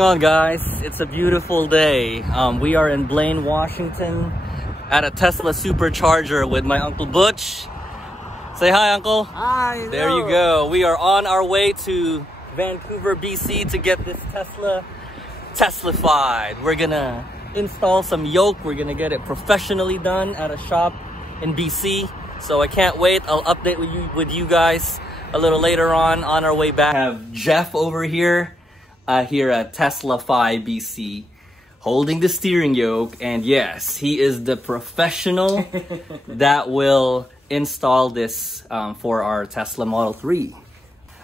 going on, guys? It's a beautiful day. We are in Blaine, Washington at a Tesla supercharger with my Uncle Butch. Say hi, Uncle. Hi. There you go. We are on our way to Vancouver BC to get this Teslafied. We're gonna install some yoke. We're gonna get it professionally done at a shop in BC. So I can't wait. I'll update with you guys a little later on our way back. I have Jeff over here. Here at Teslafy BC, holding the steering yoke, and yes, he is the professional that will install this for our Tesla Model 3.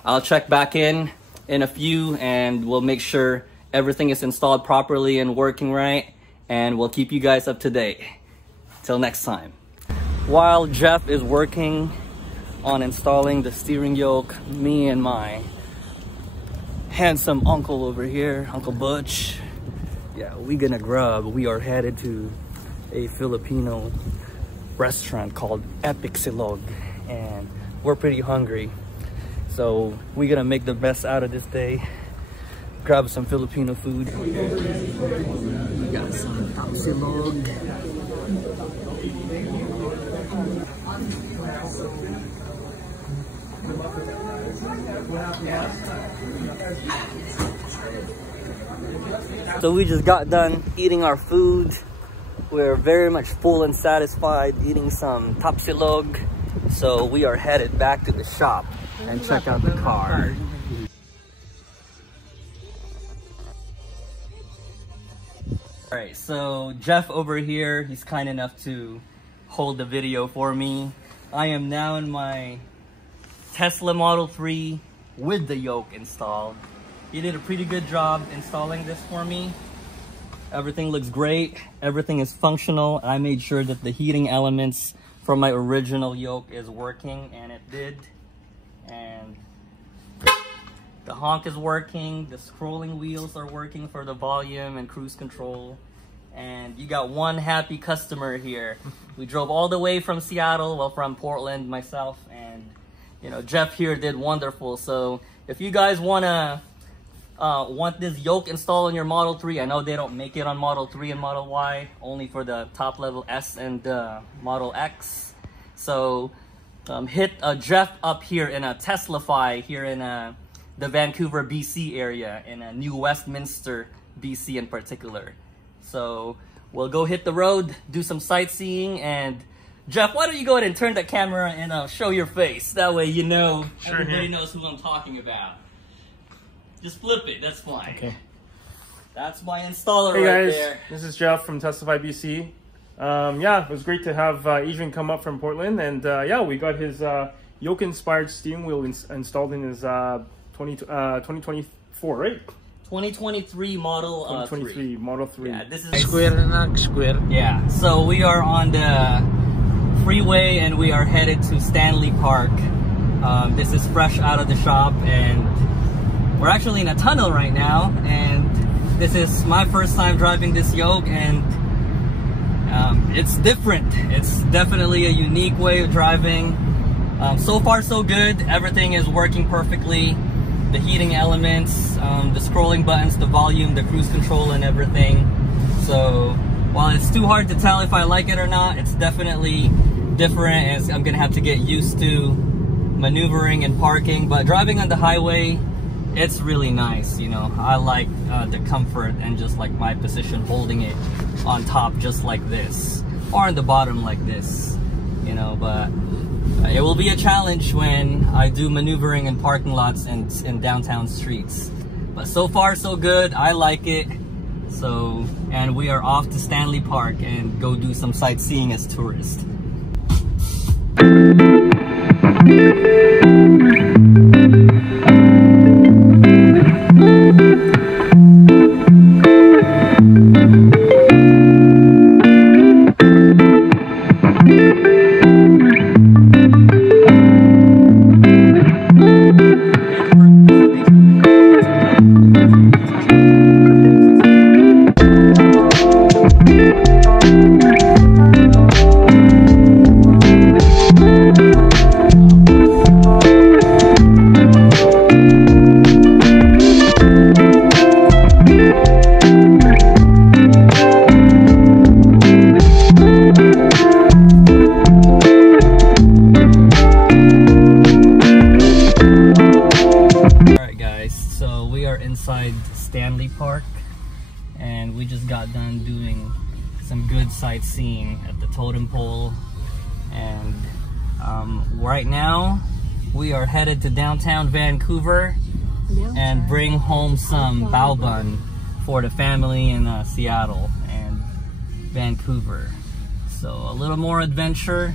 I'll check back in a few, and we'll make sure everything is installed properly and working right, and we'll keep you guys up to date. Till next time. While Jeff is working on installing the steering yoke, me and my handsome uncle over here, Uncle Butch, yeah, we gonna grub. We are headed to a Filipino restaurant called Epic Silog, and we're pretty hungry, so we're gonna make the best out of this day, grab some Filipino food. We got some silog. So we just got done eating our food. We're very much full and satisfied, eating some tapsilog. So we are headed back to the shop and check out the car. Alright, so Jeff over here, he's kind enough to hold the video for me. I am now in my Tesla Model 3 with the yoke installed. He did a pretty good job installing this for me. Everything looks great. Everything is functional. I made sure that the heating elements from my original yoke is working, and it did. And the honk is working. The scrolling wheels are working for the volume and cruise control. And you got one happy customer here. We drove all the way from Seattle, well, from Portland, myself, and you know, Jeff here did wonderful. So if you guys want this yoke installed on your Model 3, I know they don't make it on Model 3 and Model Y, only for the top level S and Model X. So hit Jeff up here in a Teslafy here in the Vancouver BC area, in New Westminster BC in particular. So we'll go hit the road, do some sightseeing, and Jeff, why don't you go ahead and turn the camera and show your face? That way you know, sure, everybody knows who I'm talking about. Just flip it, that's fine. Okay. That's my installer right there. Hey guys, this is Jeff from Teslafy BC. Yeah, it was great to have Adrian come up from Portland, and yeah, we got his yoke-inspired steering wheel installed in his 2024, right? 2023 Model 2023 3. Model 3. Yeah, this is square. Yeah, so we are on the freeway and we are headed to Stanley Park. This is fresh out of the shop, and we're actually in a tunnel right now, and this is my first time driving this yoke, and it's different. It's definitely a unique way of driving. So far so good. Everything is working perfectly. The heating elements, the scrolling buttons, the volume, the cruise control, and everything. So while it's too hard to tell if I like it or not, it's definitely different, as I'm gonna have to get used to maneuvering and parking. But driving on the highway, it's really nice. You know, I like the comfort and just like my position, holding it on top just like this, or on the bottom like this, you know. But it will be a challenge when I do maneuvering in parking lots and in downtown streets. But so far so good. I like it. So, and we are off to Stanley Park and go do some sightseeing as tourists. inside Stanley Park, and we just got done doing some good sightseeing at the totem pole. And right now we are headed to downtown Vancouver and bring home some Bao Bun for the family in Seattle and Vancouver. So a little more adventure,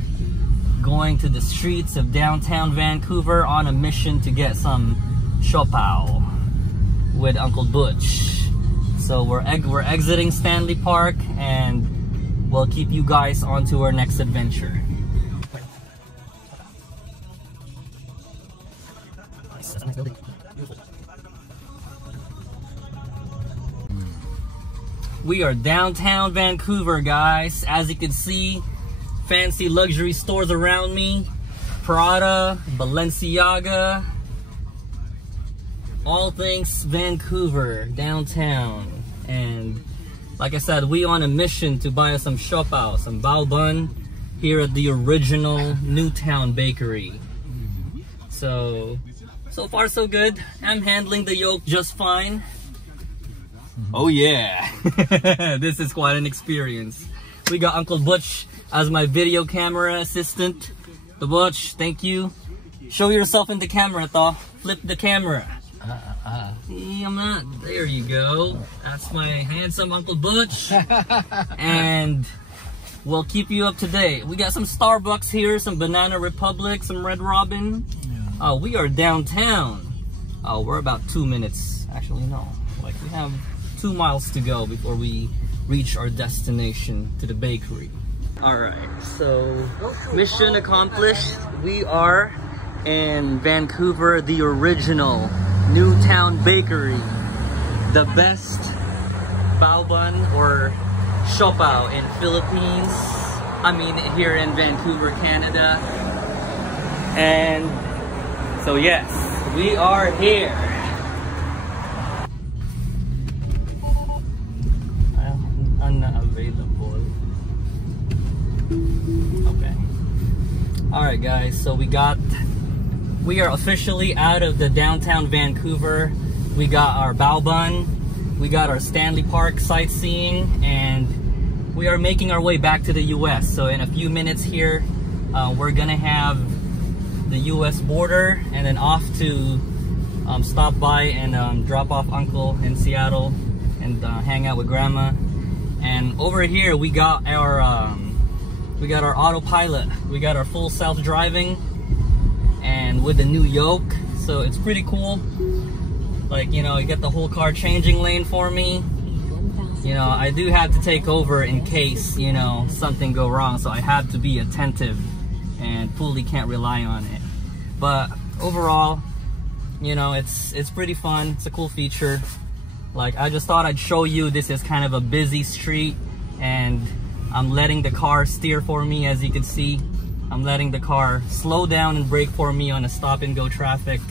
going to the streets of downtown Vancouver on a mission to get some SIOPAO with Uncle Butz. So we're exiting Stanley Park, and we'll keep you guys on to our next adventure. We are downtown Vancouver, guys. As you can see, fancy luxury stores around me. Prada, Balenciaga, all things Vancouver, downtown. And like I said, we on a mission to buy us some SIOPAO, some Bao Bun here at the original Newtown Bakery. So far so good. I'm handling the yoke just fine. Oh yeah, this is quite an experience. We got Uncle Butz as my video camera assistant. The Butz, thank you. Show yourself in the camera, though. Flip the camera. See, I'm not. There you go. That's my handsome Uncle Butz. And we'll keep you up to date. We got some Starbucks here, some Banana Republic, some Red Robin. We are downtown. We're about 2 minutes. Actually, no. Like, we have 2 miles to go before we reach our destination to the bakery. Alright, so mission accomplished. We are in Vancouver, the original Newtown Bakery. The best Bao Bun or SIOPAO in Philippines. I mean, here in Vancouver, Canada. And so yes, we are here. Unavailable. Okay. Alright guys, so we are officially out of the downtown Vancouver. We got our Bao Bun, we got our Stanley Park sightseeing, and we are making our way back to the US. So in a few minutes here, we're gonna have the US border, and then off to stop by and drop off Uncle in Seattle and hang out with Grandma. And over here we got our autopilot. We got our full self-driving and with the new yoke, so it's pretty cool. Like, you know, you get the whole car changing lane for me. You know, I do have to take over in case, you know, something go wrong, so I have to be attentive and fully can't rely on it. But overall, you know, it's pretty fun. It's a cool feature. Like, I just thought I'd show you this is kind of a busy street, and I'm letting the car steer for me. As you can see, I'm letting the car slow down and brake for me on a stop and go traffic.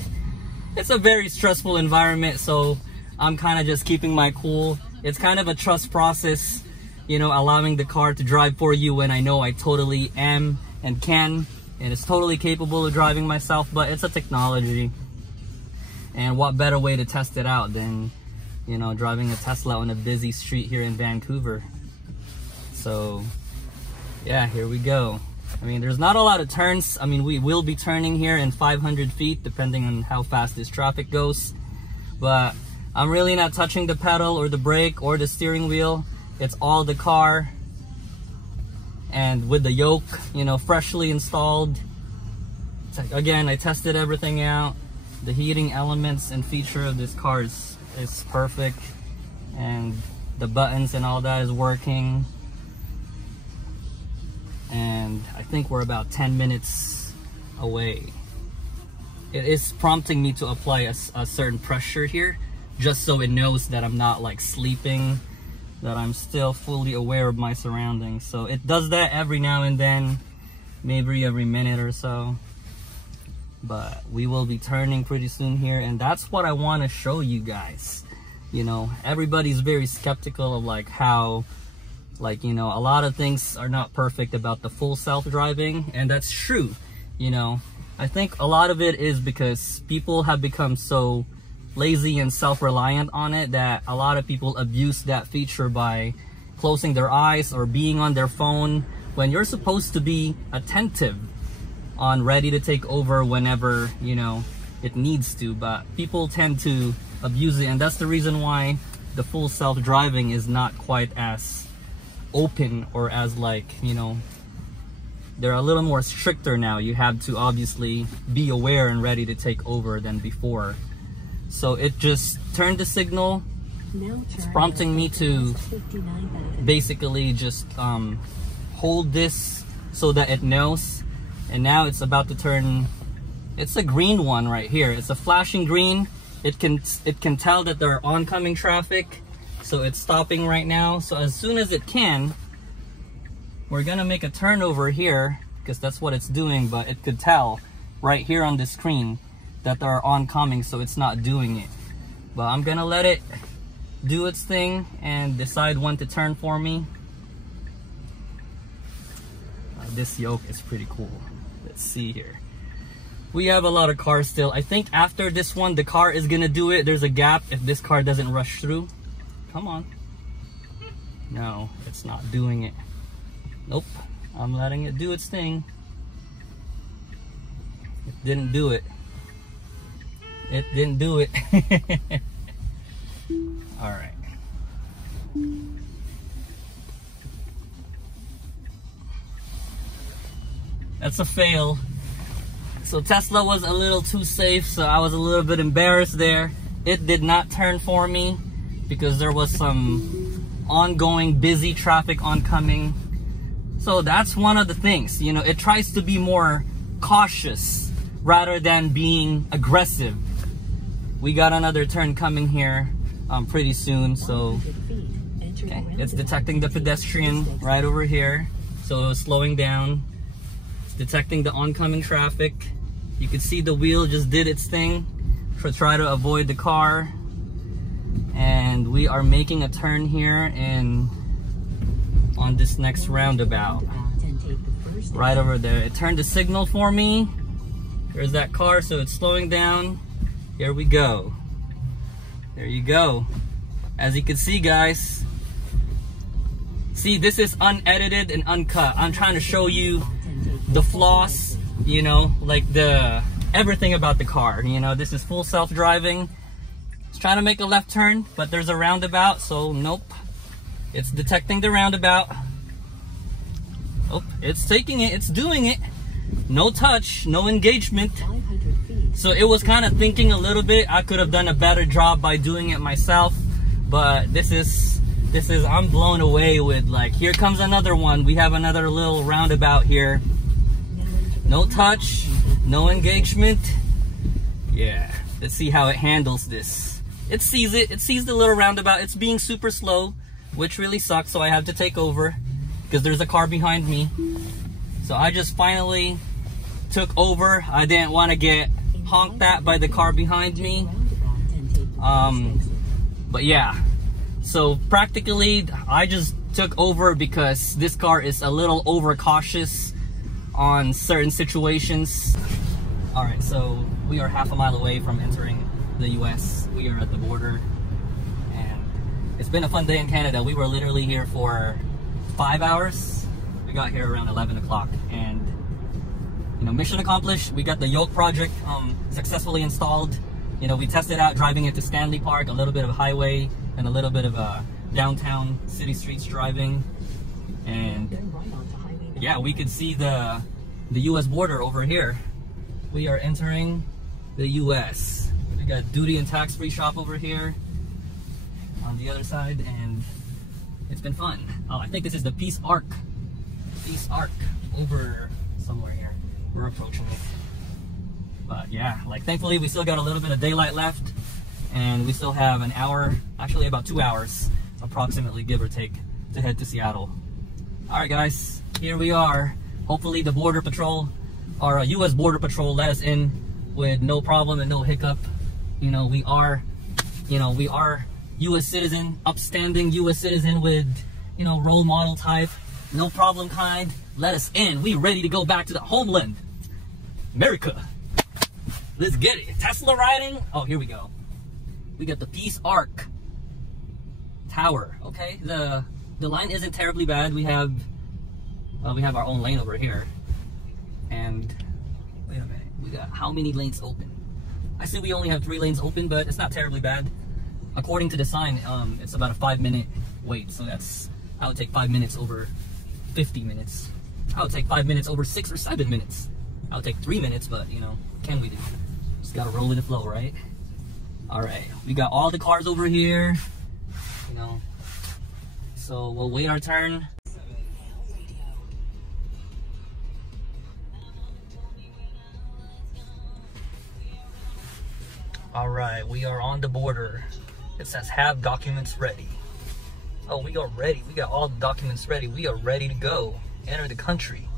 It's a very stressful environment, so I'm kind of just keeping my cool. It's kind of a trust process, you know, allowing the car to drive for you when I know I totally am and can, and it's totally capable of driving myself. But it's a technology, and what better way to test it out than, you know, driving a Tesla on a busy street here in Vancouver. So yeah, here we go. I mean, there's not a lot of turns. I mean, we will be turning here in 500 feet depending on how fast this traffic goes, but I'm really not touching the pedal or the brake or the steering wheel. It's all the car, and with the yoke, you know, freshly installed. Again, I tested everything out. The heating elements and feature of this car is perfect, and the buttons and all that is working. And I think we're about 10 minutes away. It is prompting me to apply a certain pressure here, just so it knows that I'm not like sleeping, that I'm still fully aware of my surroundings. So it does that every now and then, maybe every minute or so. But we will be turning pretty soon here, and that's what I want to show you guys. You know, everybody's very skeptical of like how, like, you know, a lot of things are not perfect about the full self-driving, and that's true. You know, I think a lot of it is because people have become so lazy and self-reliant on it that a lot of people abuse that feature by closing their eyes or being on their phone when you're supposed to be attentive on ready to take over whenever, you know, it needs to. But people tend to abuse it, and that's the reason why the full self-driving is not quite as open, or as, like, you know, they're a little more stricter now. You have to obviously be aware and ready to take over than before. So it just turned the signal. It's prompting me to basically just hold this so that it knows. And now it's about to turn. It's a green one right here. It's a flashing green. It can tell that there are oncoming traffic, so it's stopping right now. So as soon as it can, we're gonna make a turn over here, because that's what it's doing. But it could tell right here on the screen that there are oncoming, so it's not doing it. But I'm gonna let it do its thing and decide when to turn for me. This yoke is pretty cool. Let's see here. We have a lot of cars still. I think after this one, the car is gonna do it. There's a gap if this car doesn't rush through. Come on. No, it's not doing it. Nope, I'm letting it do its thing. It didn't do it. It didn't do it. All right. That's a fail. So Tesla was a little too safe, so I was a little bit embarrassed there. It did not turn for me because there was some ongoing busy traffic oncoming. So that's one of the things, you know, it tries to be more cautious rather than being aggressive. We got another turn coming here pretty soon, so okay, it's detecting the pedestrian right over here, so it's slowing down. It's detecting the oncoming traffic. You can see the wheel just did its thing to try to avoid the car. And we are making a turn here on this next roundabout. Right over there. It turned the signal for me. There's that car, so it's slowing down. Here we go. There you go. As you can see, guys. See, this is unedited and uncut. I'm trying to show you the flaws, you know, like everything about the car. You know, this is full self-driving. It's trying to make a left turn, but there's a roundabout, so nope. It's detecting the roundabout. Oh, it's taking it, it's doing it. No touch, no engagement. So it was kind of thinking a little bit. I could have done a better job by doing it myself, but this is I'm blown away with, like, here comes another one. We have another little roundabout here. No touch, no engagement. Yeah, let's see how it handles this. It sees the little roundabout. It's being super slow, which really sucks, so I have to take over because there's a car behind me. So I just finally took over. I didn't want to get honked at by the car behind me. But yeah, so practically I just took over because this car is a little overcautious on certain situations. All right, so we are half a mile away from entering the US. We are at the border, and it's been a fun day in Canada. We were literally here for 5 hours. We got here around 11 o'clock, and you know, mission accomplished. We got the yoke project successfully installed. You know, we tested out driving into Stanley Park, a little bit of highway and a little bit of downtown city streets driving, and yeah, we could see the US border over here. We are entering the US. We got duty and tax free shop over here on the other side, and it's been fun. Oh, I think this is the Peace Arc over somewhere here. We're approaching it. But yeah, like, thankfully we still got a little bit of daylight left, and we still have an hour, actually about 2 hours approximately, give or take, to head to Seattle. All right, guys, here we are. Hopefully the border patrol, or US border patrol, let us in with no problem and no hiccup. You know, we are US citizen, upstanding US citizen with, you know, role model type, no problem kind. Let us in. We ready to go back to the homeland, America. Let's get it. Tesla riding. Oh, here we go. We got the Peace Arc Tower. Okay, the line isn't terribly bad. We have our own lane over here. And wait a minute, we got how many lanes open? I see we only have 3 lanes open, but it's not terribly bad. According to the sign, it's about a 5-minute wait. So I would take 5 minutes over 50 minutes. I would take 5 minutes over 6 or 7 minutes. I would take 3 minutes, but you know, can we do? Just gotta roll with the flow, right? All right, we got all the cars over here, you know. So we'll wait our turn. All right, we are on the border. It says have documents ready. Oh, we are ready. We got all the documents ready. We are ready to go. Enter the country.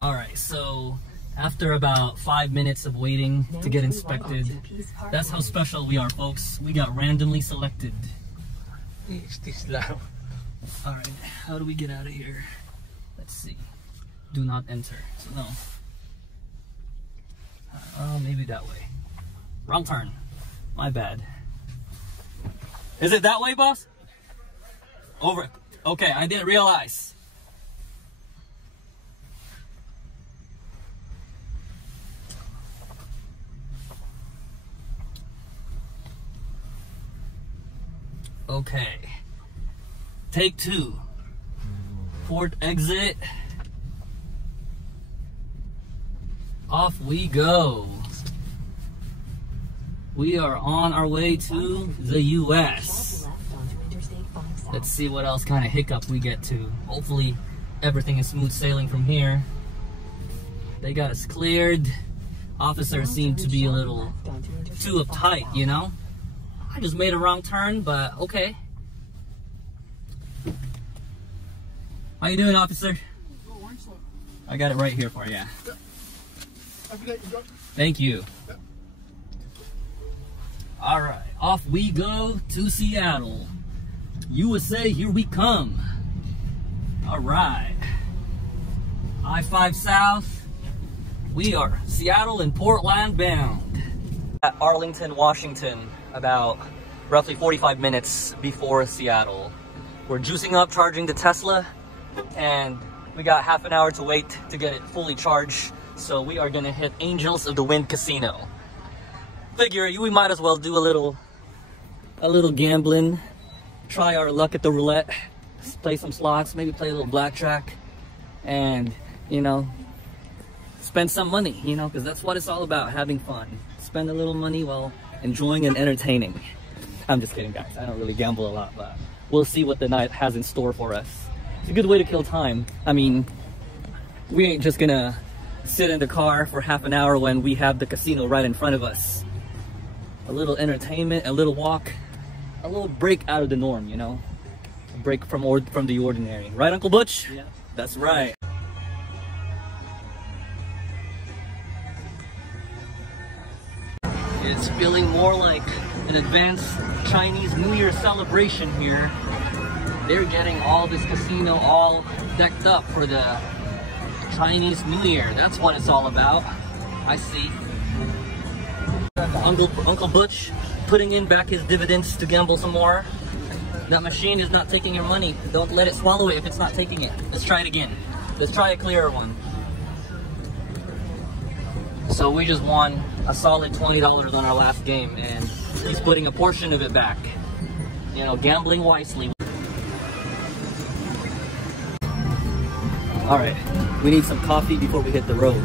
All right, so after about 5 minutes of waiting to get inspected, that's how special we are, folks. We got randomly selected. All right, how do we get out of here? Let's see. Do not enter. So no. Maybe that way. Wrong turn. My bad. Is it that way, boss? Over. Okay, I didn't realize. Okay. Take 2. Fourth exit. Off we go. We are on our way to the US. Let's see what else kind of hiccup we get to. Hopefully everything is smooth sailing from here. They got us cleared. Officers seem to be a little too uptight, you know? I just made a wrong turn, but okay. How you doing, officer? I got it right here for you. Thank you. All right, off we go to Seattle. USA, here we come. All right. I-5 South. We are Seattle and Portland bound. At Arlington, Washington, about roughly 45 minutes before Seattle. We're juicing up, charging the Tesla, and we got half an hour to wait to get it fully charged. So we are gonna hit Angels of the Wind Casino. Figure we might as well do a little gambling, try our luck at the roulette, play some slots, maybe play a little blackjack, and you know, spend some money, you know, because that's what it's all about, having fun. Spend a little money while enjoying and entertaining. I'm just kidding, guys. I don't really gamble a lot, but we'll see what the night has in store for us. It's a good way to kill time. I mean, we ain't just gonna sit in the car for half an hour when we have the casino right in front of us. A little entertainment, a little walk, a little break out of the norm, you know? A break from the ordinary. Right, Uncle Butch? Yeah. That's right. It's feeling more like an advanced Chinese New Year celebration here. They're getting all this casino all decked up for the Chinese New Year. That's what it's all about. I see. Uncle Butch putting in back his dividends to gamble some more. That machine is not taking your money. Don't let it swallow it if it's not taking it. Let's try it again. Let's try a clearer one. So we just won a solid $20 on our last game, and he's putting a portion of it back. You know, gambling wisely. All right, we need some coffee before we hit the road.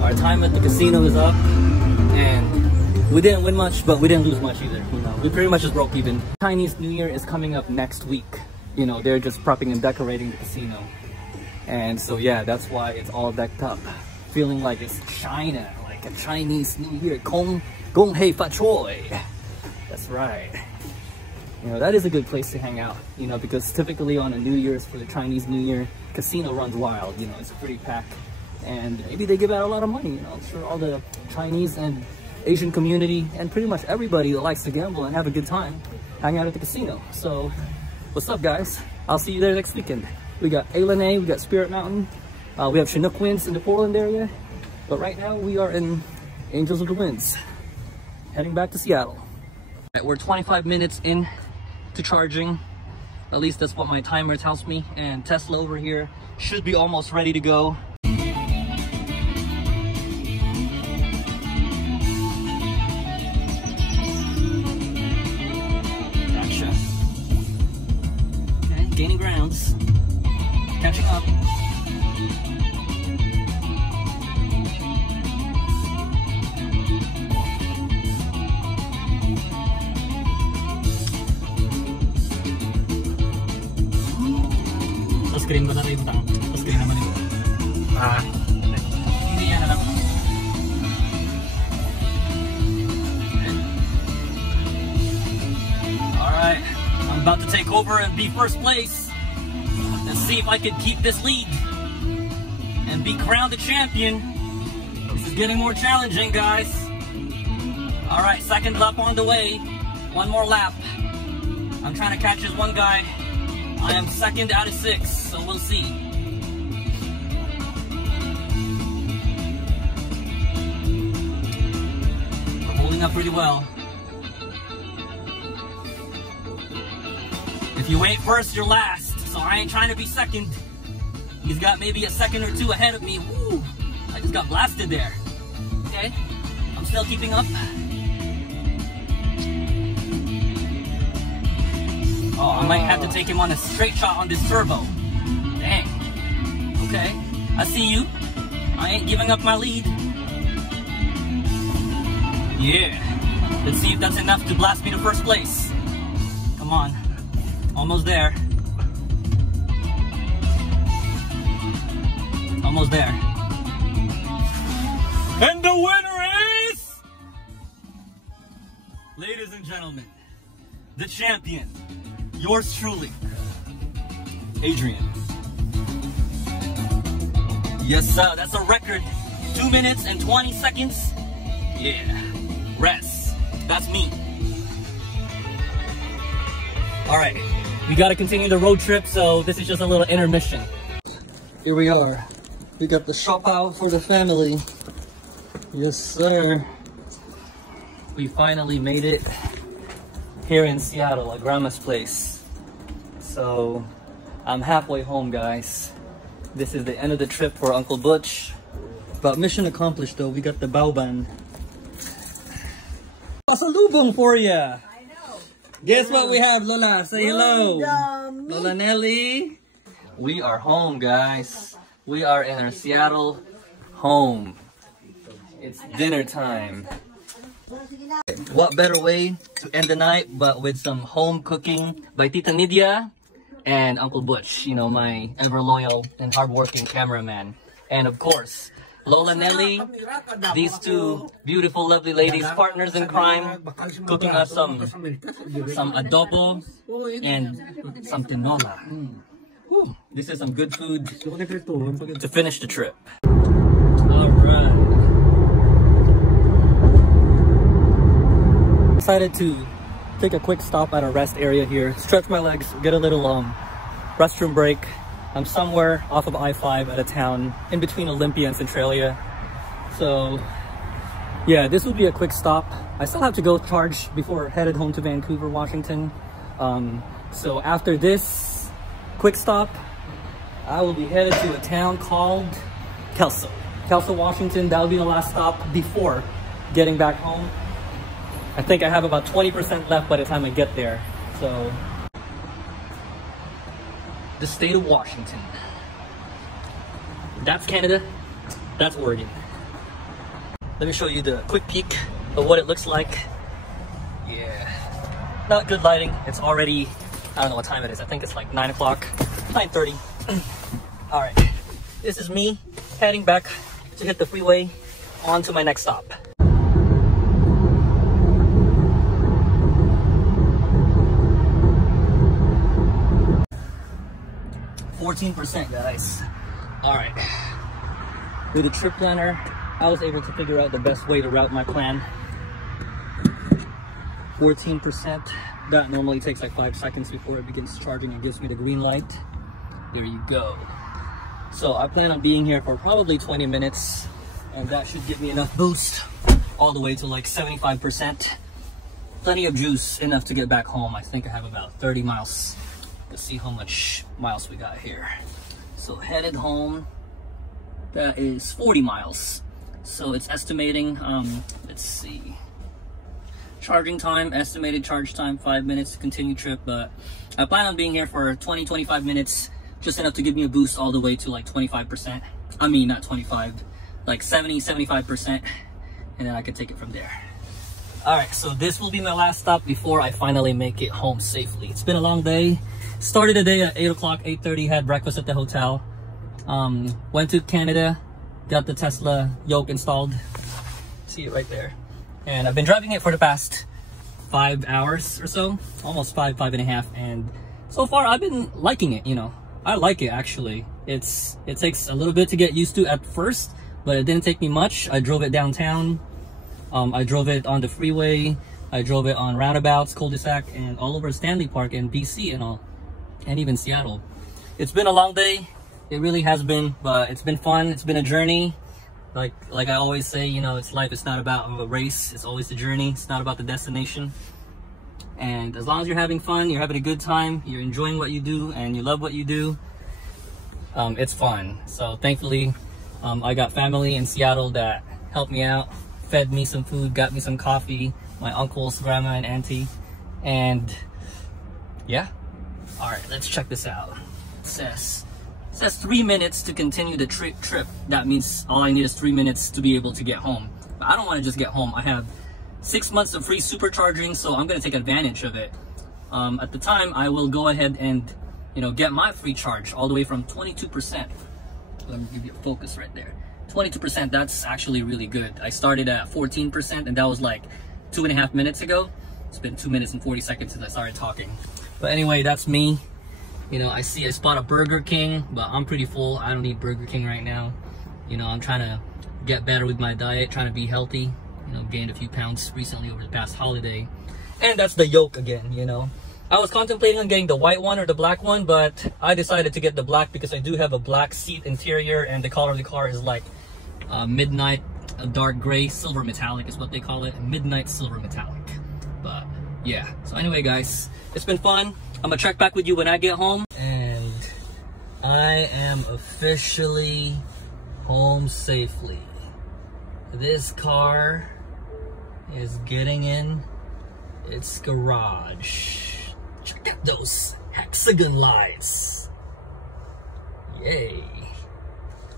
Our time at the casino is up, and we didn't win much, but we didn't lose much either. You know, we pretty much just broke even. Chinese New Year is coming up next week. You know, they're just prepping and decorating the casino. And so yeah, that's why it's all decked up. Feeling like it's China, like a Chinese New Year. Gong hei fa choi. That's right. You know, that is a good place to hang out, you know, because typically on a New Year's for the Chinese New Year, casino runs wild, you know, it's a pretty pack. And maybe they give out a lot of money, you know, I'm sure all the Chinese and Asian community and pretty much everybody that likes to gamble and have a good time hang out at the casino. So, what's up, guys? I'll see you there next weekend. We got a.k.a, we got Spirit Mountain, we have Chinook Winds in the Portland area, but right now we are in Angels of the Winds, heading back to Seattle. Right, we're 25 minutes in to charging. At least that's what my timer tells me, and Tesla over here should be almost ready to go. Gotcha. Okay, gaining grounds. Catching up. Screen ko na rin ito. Screen naman ito. Hindi yan alam. Alright, I'm about to take over and be first place. Let's see if I can keep this lead and be crowned the champion. This is getting more challenging, guys. Alright, second lap on the way. One more lap. I'm trying to catch this one guy. I am second out of 6, so we'll see. We're holding up pretty well. If you wait first, you're last, so I ain't trying to be second. He's got maybe a second or two ahead of me. Woo! I just got blasted there. Okay, I'm still keeping up. Oh, I might have to take him on a straight shot on this turbo. Dang. Okay, I see you. I ain't giving up my lead. Yeah. Let's see if that's enough to blast me to first place. Come on. Almost there. Almost there. And the winner is... Ladies and gentlemen, the champion. Yours truly, Adrian. Yes, sir. That's a record. 2 minutes and 20 seconds. Yeah. Rest. That's me. All right. We got to continue the road trip, so this is just a little intermission. Here we are. We got the SIOPAO for the family. Yes, sir. We finally made it here in Seattle, at Grandma's place. So I'm halfway home, guys. This is the end of the trip for Uncle Butch. But mission accomplished though. We got the Bao Buns. Pasalubong for ya. I know. Guess what we have, Lola? Say hello. Lola, Nelly. We are home, guys. We are in our Seattle home. It's dinner time. What better way to end the night but with some home cooking by Tita Nydia and Uncle Butch, you know, my ever loyal and hardworking cameraman. And of course, Lola, Nelly, these two beautiful, lovely ladies, partners in crime, cooking us some adobo and some tinola. Whew, this is some good food to finish the trip. All right. Decided to take a quick stop at a rest area here, stretch my legs, get a little restroom break. I'm somewhere off of I-5 at a town in between Olympia and Centralia. So yeah, this will be a quick stop. I still have to go charge before headed home to Vancouver, Washington. So after this quick stop, I will be headed to a town called Kelso, Washington. That'll be the last stop before getting back home. I think I have about 20% left by the time I get there. So, the state of Washington. That's Canada. That's Oregon. Let me show you the quick peek of what it looks like. Yeah. Not good lighting. It's already, I don't know what time it is. I think it's like 9 o'clock, 9:30. All right. This is me heading back to hit the freeway on to my next stop. 14%, guys. All right. With the trip planner, I was able to figure out the best way to route my plan. 14%. That normally takes like 5 seconds before it begins charging and gives me the green light. There you go. So I plan on being here for probably 20 minutes, and that should give me enough boost all the way to like 75%. Plenty of juice, enough to get back home. I think I have about 30 miles. Let's see how much miles we got here. So headed home, that is 40 miles. So it's estimating, let's see. Charging time, estimated charge time, 5 minutes to continue trip, but I plan on being here for 20-25 minutes, just enough to give me a boost all the way to like 25%. I mean, not 25, like 70-75%, and then I can take it from there. All right, so this will be my last stop before I finally make it home safely. It's been a long day. Started the day at 8 o'clock, 8:30, had breakfast at the hotel. Went to Canada, got the Tesla yoke installed. See it right there. And I've been driving it for the past 5 hours or so, almost 5.5, and so far I've been liking it, you know. I like it actually. It takes a little bit to get used to at first, but it didn't take me much. I drove it downtown. I drove it on the freeway. I drove it on roundabouts, cul-de-sac, and all over Stanley Park and BC and all, and even Seattle. It's been a long day. It really has been, but it's been fun. It's been a journey. Like I always say, you know, it's life. It's not about a race. It's always the journey. It's not about the destination. And as long as you're having fun, you're having a good time, you're enjoying what you do, and you love what you do, it's fun. So thankfully, I got family in Seattle that helped me out, fed me some food, got me some coffee, my uncles, grandma, and auntie, and yeah. All right, let's check this out. It says 3 minutes to continue the trip. That means all I need is 3 minutes to be able to get home. But I don't want to just get home. I have 6 months of free supercharging, so I'm going to take advantage of it. At the time, I will go ahead and, you know, get my free charge all the way from 22%. Let me give you a focus right there. 22%, that's actually really good. I started at 14%, and that was like 2.5 minutes ago. It's been 2 minutes and 40 seconds since I started talking. But anyway, that's me. You know, I spot a Burger King, but I'm pretty full. I don't need Burger King right now. You know, I'm trying to get better with my diet, trying to be healthy. You know, gained a few pounds recently over the past holiday. And that's the yoke again, you know. I was contemplating on getting the white one or the black one, but I decided to get the black because I do have a black seat interior, and the color of the car is like midnight, a dark gray, silver metallic is what they call it. Midnight silver metallic. But yeah, so anyway guys, it's been fun. I'm gonna check back with you when I get home. And I am officially home safely. This car is getting in its garage. Check out those hexagon lights. Yay.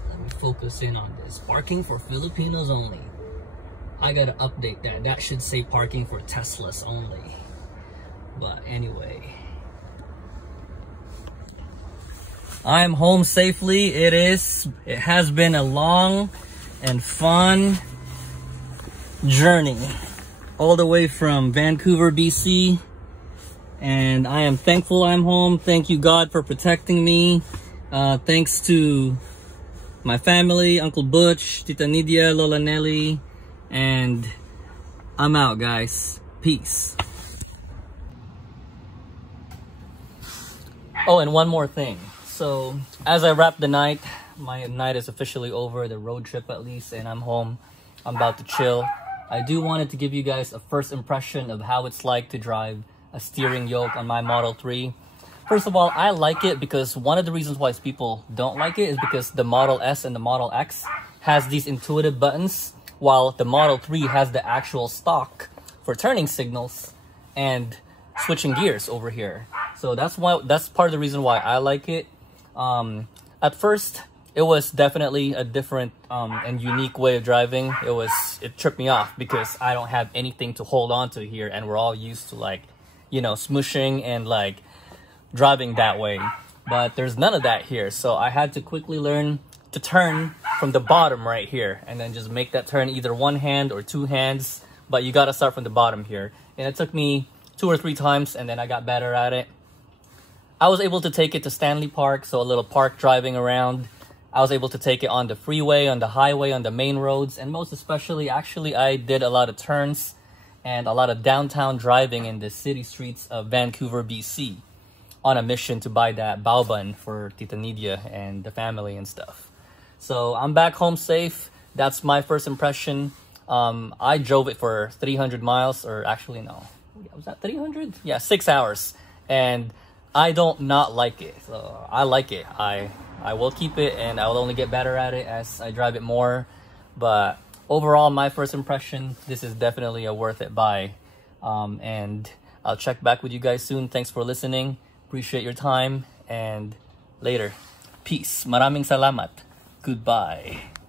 Let me focus in on this. Parking for Filipinos only. I gotta update that. That should say parking for Teslas only. But anyway, I'm home safely. It has been a long and fun journey all the way from Vancouver BC, and I am thankful I'm home. Thank you God for protecting me. Thanks to my family, Uncle Butch, Tita Nydia, Lola, Nelly, and I'm out guys. Peace. Oh, and one more thing. So as I wrap the night, my night is officially over, the road trip at least, and I'm home. I'm about to chill. I do wanted to give you guys a first impression of how it's like to drive a steering yoke on my Model 3. First of all, I like it because one of the reasons why people don't like it is because the Model S and the Model X has these intuitive buttons, while the Model 3 has the actual stock for turning signals and switching gears over here. So that's part of the reason why I like it. At first, it was definitely a different and unique way of driving. It tripped me off because I don't have anything to hold on to here, and we're all used to, like, you know, smooshing and like driving that way. But there's none of that here, so I had to quickly learn to turn from the bottom right here, and then just make that turn either one hand or two hands. But you got to start from the bottom here, and it took me 2 or 3 times, and then I got better at it. I was able to take it to Stanley Park, so a little park driving around. I was able to take it on the freeway, on the highway, on the main roads, and most especially, actually, I did a lot of turns and a lot of downtown driving in the city streets of Vancouver BC on a mission to buy that Bao Bun for Tita Nydia and the family and stuff. So I'm back home safe. That's my first impression. I drove it for 300 miles, or actually no, was that 300? Yeah, 6 hours, and I don't not like it. So I like it. I will keep it, and I will only get better at it as I drive it more. But overall, my first impression, this is definitely a worth it buy. And I'll check back with you guys soon. Thanks for listening. Appreciate your time, and later. Peace. Maraming salamat. Goodbye.